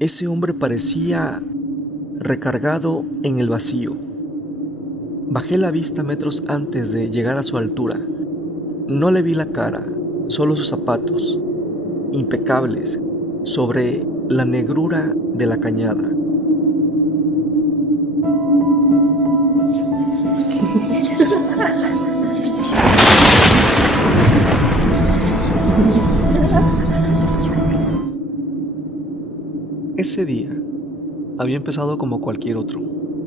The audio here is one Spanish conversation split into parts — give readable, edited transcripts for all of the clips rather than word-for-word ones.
Ese hombre parecía recargado en el vacío. Bajé la vista metros antes de llegar a su altura. No le vi la cara, solo sus zapatos, impecables, sobre la negrura de la cañada. Ese día había empezado como cualquier otro.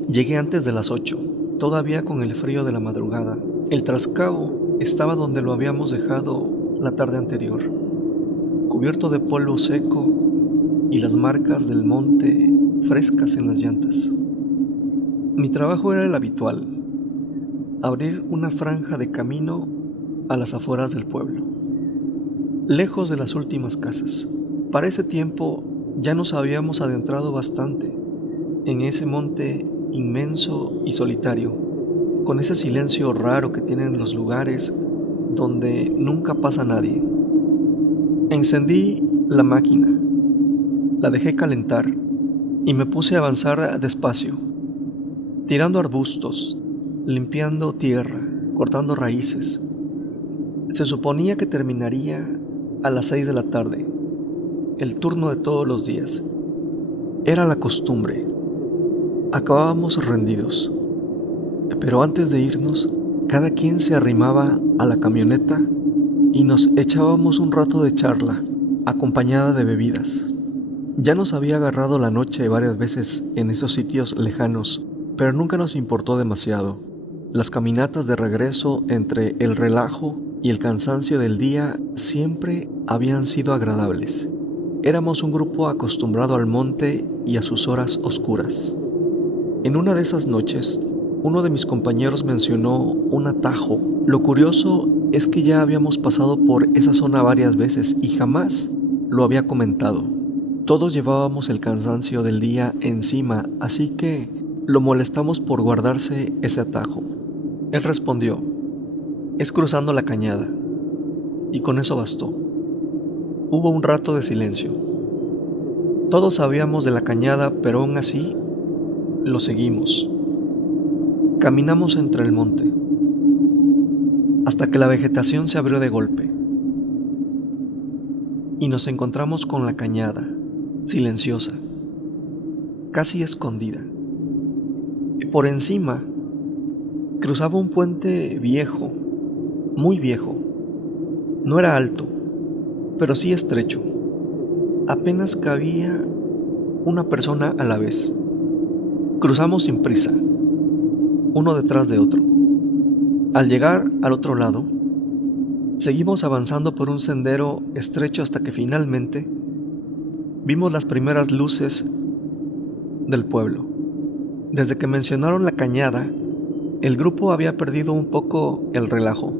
Llegué antes de las 8, todavía con el frío de la madrugada. El trascabo estaba donde lo habíamos dejado la tarde anterior, cubierto de polvo seco y las marcas del monte frescas en las llantas. Mi trabajo era el habitual, abrir una franja de camino a las afueras del pueblo, lejos de las últimas casas. Para ese tiempo ya nos habíamos adentrado bastante en ese monte inmenso y solitario, con ese silencio raro que tienen los lugares donde nunca pasa nadie. Encendí la máquina, la dejé calentar y me puse a avanzar despacio, tirando arbustos, limpiando tierra, cortando raíces. Se suponía que terminaría a las 6 de la tarde, el turno de todos los días. Era la costumbre. Acabábamos rendidos, pero antes de irnos, cada quien se arrimaba a la camioneta y nos echábamos un rato de charla, acompañada de bebidas. Ya nos había agarrado la noche varias veces en esos sitios lejanos, pero nunca nos importó demasiado. Las caminatas de regreso entre el relajo y el cansancio del día siempre habían sido agradables. Éramos un grupo acostumbrado al monte y a sus horas oscuras. En una de esas noches, uno de mis compañeros mencionó un atajo. Lo curioso es que ya habíamos pasado por esa zona varias veces y jamás lo había comentado. Todos llevábamos el cansancio del día encima, así que lo molestamos por guardarse ese atajo. Él respondió: es cruzando la cañada. Y con eso bastó. Hubo un rato de silencio. Todos sabíamos de la cañada, pero aún así lo seguimos. Caminamos entre el monte, hasta que la vegetación se abrió de golpe, y nos encontramos con la cañada, silenciosa, casi escondida. Y por encima cruzaba un puente viejo, muy viejo. No era alto, pero sí estrecho. Apenas cabía una persona a la vez. Cruzamos sin prisa, uno detrás de otro. Al llegar al otro lado, seguimos avanzando por un sendero estrecho hasta que finalmente vimos las primeras luces del pueblo. Desde que mencionaron la cañada, el grupo había perdido un poco el relajo,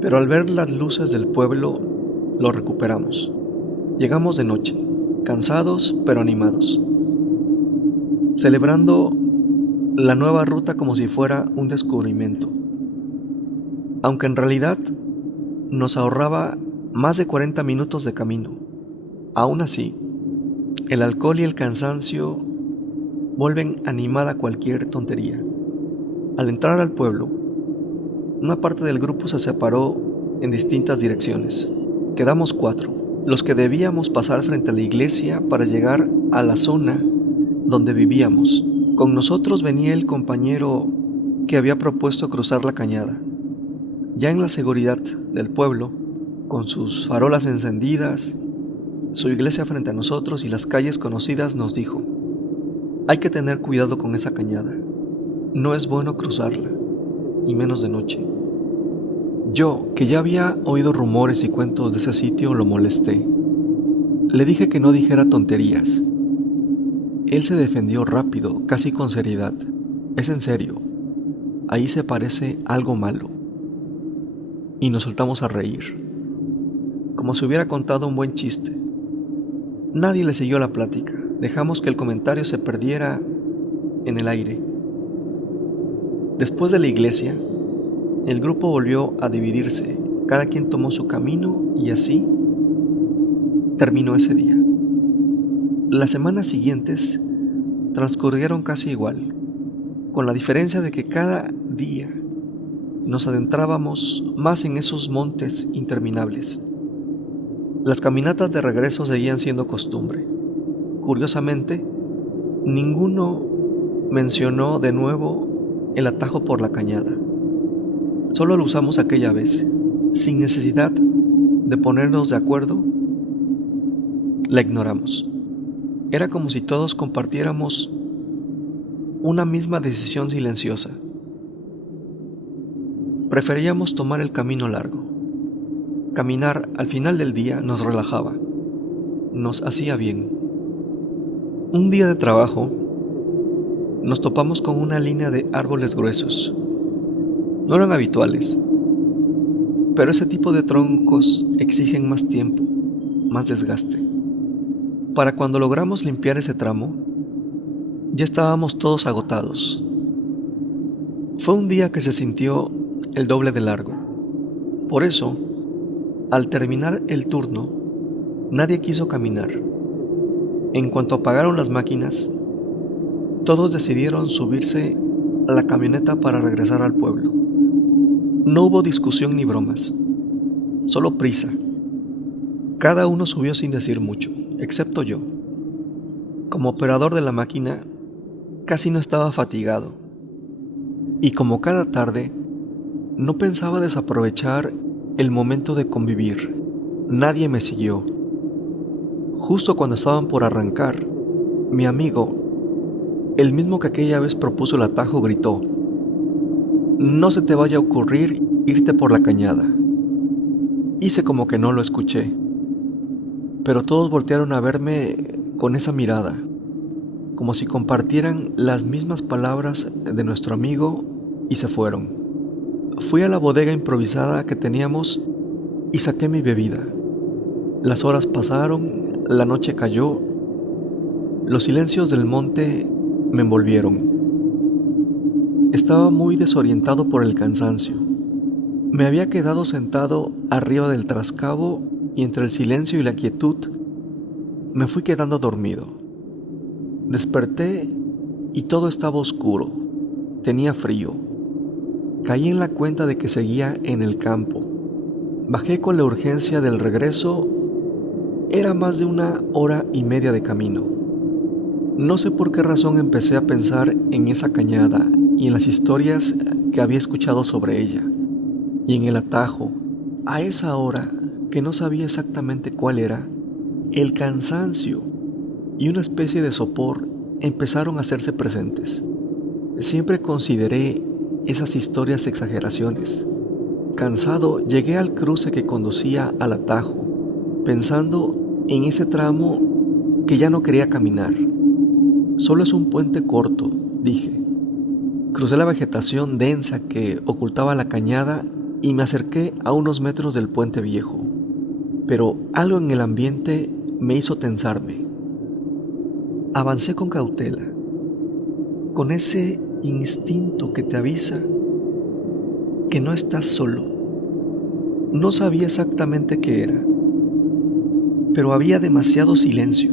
pero al ver las luces del pueblo, lo recuperamos. Llegamos de noche, cansados pero animados, celebrando la nueva ruta como si fuera un descubrimiento, aunque en realidad nos ahorraba más de 40 minutos de camino. Aún así, el alcohol y el cansancio vuelven animada cualquier tontería. Al entrar al pueblo, una parte del grupo se separó en distintas direcciones. Quedamos 4, los que debíamos pasar frente a la iglesia para llegar a la zona donde vivíamos. Con nosotros venía el compañero que había propuesto cruzar la cañada. Ya en la seguridad del pueblo, con sus farolas encendidas, su iglesia frente a nosotros y las calles conocidas, nos dijo: hay que tener cuidado con esa cañada. No es bueno cruzarla, y menos de noche. Yo, que ya había oído rumores y cuentos de ese sitio, lo molesté. Le dije que no dijera tonterías. Él se defendió rápido, casi con seriedad. Es en serio, ahí se parece algo malo. Y nos soltamos a reír, como si hubiera contado un buen chiste. Nadie le siguió la plática. Dejamos que el comentario se perdiera en el aire. Después de la iglesia, el grupo volvió a dividirse. Cada quien tomó su camino y así terminó ese día. Las semanas siguientes transcurrieron casi igual, con la diferencia de que cada día nos adentrábamos más en esos montes interminables. Las caminatas de regreso seguían siendo costumbre. Curiosamente, ninguno mencionó de nuevo el atajo por la cañada. Solo lo usamos aquella vez, sin necesidad de ponernos de acuerdo. La ignoramos. Era como si todos compartiéramos una misma decisión silenciosa. Preferíamos tomar el camino largo. Caminar al final del día nos relajaba, nos hacía bien. Un día de trabajo, nos topamos con una línea de árboles gruesos. No eran habituales, pero ese tipo de troncos exigen más tiempo, más desgaste. Para cuando logramos limpiar ese tramo, ya estábamos todos agotados. Fue un día que se sintió el doble de largo. Por eso, al terminar el turno, nadie quiso caminar. En cuanto apagaron las máquinas, todos decidieron subirse a la camioneta para regresar al pueblo. No hubo discusión ni bromas, solo prisa. Cada uno subió sin decir mucho, excepto yo. Como operador de la máquina, casi no estaba fatigado. Y como cada tarde, no pensaba desaprovechar el momento de convivir. Nadie me siguió. Justo cuando estaban por arrancar, mi amigo, el mismo que aquella vez propuso el atajo, gritó: «No se te vaya a ocurrir irte por la cañada». Hice como que no lo escuché, pero todos voltearon a verme con esa mirada, como si compartieran las mismas palabras de nuestro amigo, y se fueron. Fui a la bodega improvisada que teníamos y saqué mi bebida. Las horas pasaron, la noche cayó, los silencios del monte me envolvieron. Estaba muy desorientado por el cansancio. Me había quedado sentado arriba del trascabo y entre el silencio y la quietud me fui quedando dormido. Desperté y todo estaba oscuro. Tenía frío. Caí en la cuenta de que seguía en el campo. Bajé con la urgencia del regreso. Era más de 1 hora y media de camino. No sé por qué razón empecé a pensar en esa cañada y en las historias que había escuchado sobre ella, y en el atajo. A esa hora, que no sabía exactamente cuál era, el cansancio y una especie de sopor empezaron a hacerse presentes. Siempre consideré esas historias exageraciones. Cansado, llegué al cruce que conducía al atajo, pensando en ese tramo que ya no quería caminar. Solo es un puente corto, dije. Crucé la vegetación densa que ocultaba la cañada y me acerqué a unos metros del puente viejo. Pero algo en el ambiente me hizo tensarme. Avancé con cautela, con ese instinto que te avisa que no estás solo. No sabía exactamente qué era, pero había demasiado silencio,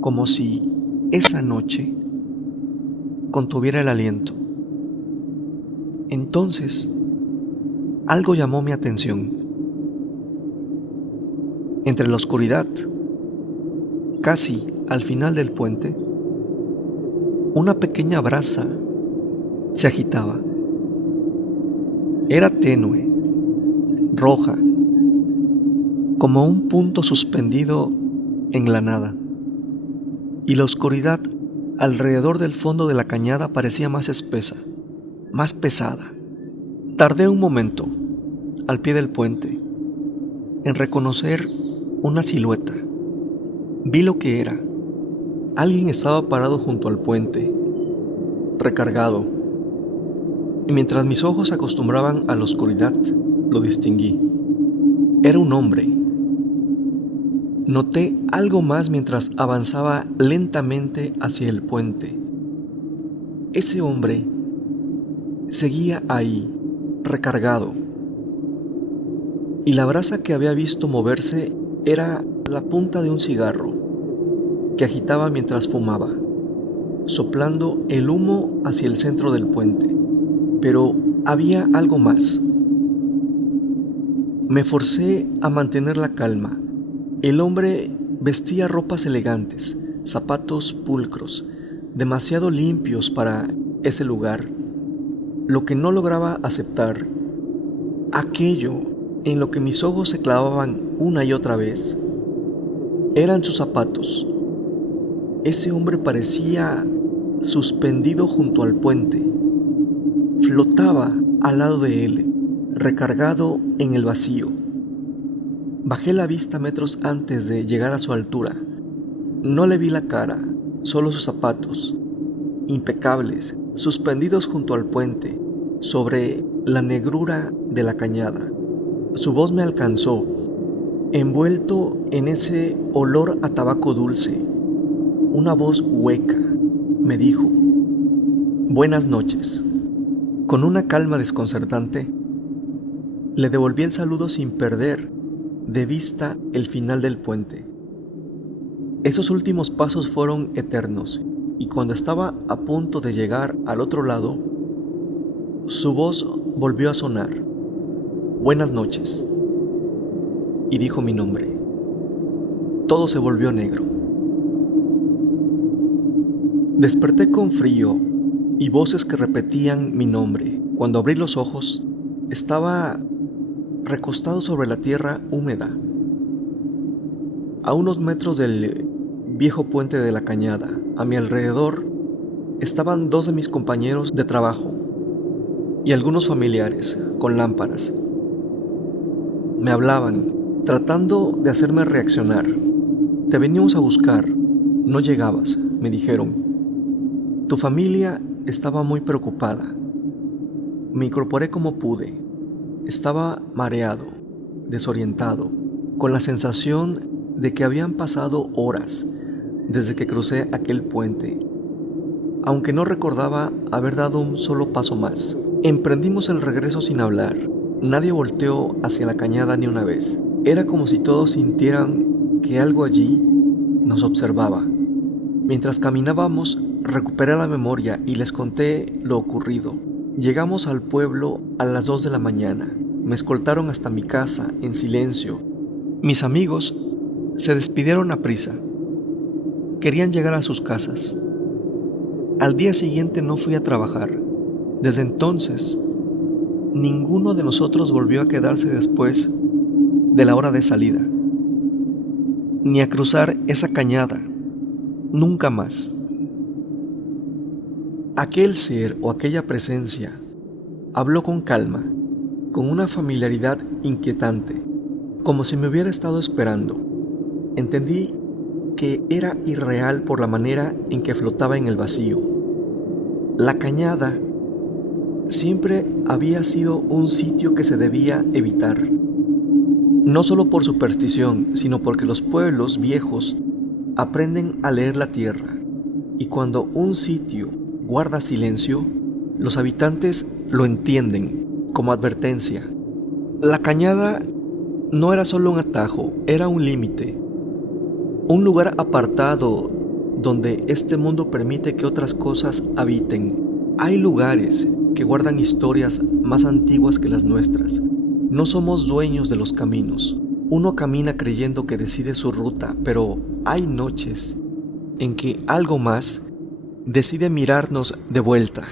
como si esa noche contuviera el aliento. Entonces, algo llamó mi atención. Entre la oscuridad, casi al final del puente, una pequeña brasa se agitaba. Era tenue, roja, como un punto suspendido en la nada, y la oscuridad alrededor del fondo de la cañada parecía más espesa, más pesada. Tardé un momento, al pie del puente, en reconocer una silueta. Vi lo que era. Alguien estaba parado junto al puente, recargado, y mientras mis ojos se acostumbraban a la oscuridad, lo distinguí. Era un hombre. Noté algo más mientras avanzaba lentamente hacia el puente. Ese hombre seguía ahí, recargado, y la brasa que había visto moverse era la punta de un cigarro. que agitaba mientras fumaba, soplando el humo hacia el centro del puente. Pero había algo más. Me forcé a mantener la calma. El hombre vestía ropas elegantes, zapatos pulcros, demasiado limpios para ese lugar. Lo que no lograba aceptar, aquello en lo que mis ojos se clavaban una y otra vez, eran sus zapatos. Ese hombre parecía suspendido junto al puente. Flotaba al lado de él, recargado en el vacío. Bajé la vista metros antes de llegar a su altura. No le vi la cara, solo sus zapatos, impecables, suspendidos junto al puente, sobre la negrura de la cañada. Su voz me alcanzó, envuelto en ese olor a tabaco dulce. Una voz hueca me dijo: «Buenas noches». Con una calma desconcertante, le devolví el saludo sin perder de vista el final del puente. Esos últimos pasos fueron eternos, y cuando estaba a punto de llegar al otro lado, su voz volvió a sonar: «Buenas noches», y dijo mi nombre. Todo se volvió negro. Desperté con frío y voces que repetían mi nombre. Cuando abrí los ojos, estaba recostado sobre la tierra húmeda, a unos metros del viejo puente de la cañada. A mi alrededor estaban 2 de mis compañeros de trabajo y algunos familiares con lámparas. Me hablaban, tratando de hacerme reaccionar. «Te venimos a buscar, no llegabas», me dijeron. «Tu familia estaba muy preocupada». Me incorporé como pude. Estaba mareado, desorientado, con la sensación de que habían pasado horas desde que crucé aquel puente, aunque no recordaba haber dado un solo paso más. Emprendimos el regreso sin hablar. Nadie volteó hacia la cañada ni una vez. Era como si todos sintieran que algo allí nos observaba. Mientras caminábamos, recuperé la memoria y les conté lo ocurrido. Llegamos al pueblo a las 2 de la mañana. Me escoltaron hasta mi casa en silencio. Mis amigos se despidieron a prisa. Querían llegar a sus casas. Al día siguiente no fui a trabajar. Desde entonces, ninguno de nosotros volvió a quedarse después de la hora de salida, ni a cruzar esa cañada. Nunca más. Aquel ser o aquella presencia habló con calma, con una familiaridad inquietante, como si me hubiera estado esperando. Entendí que era irreal por la manera en que flotaba en el vacío. La cañada siempre había sido un sitio que se debía evitar, no solo por superstición, sino porque los pueblos viejos aprenden a leer la tierra, y cuando un sitio guarda silencio, los habitantes lo entienden como advertencia. La cañada no era solo un atajo, era un límite, un lugar apartado donde este mundo permite que otras cosas habiten. Hay lugares que guardan historias más antiguas que las nuestras. No somos dueños de los caminos. Uno camina creyendo que decide su ruta, pero hay noches en que algo más decide mirarnos de vuelta.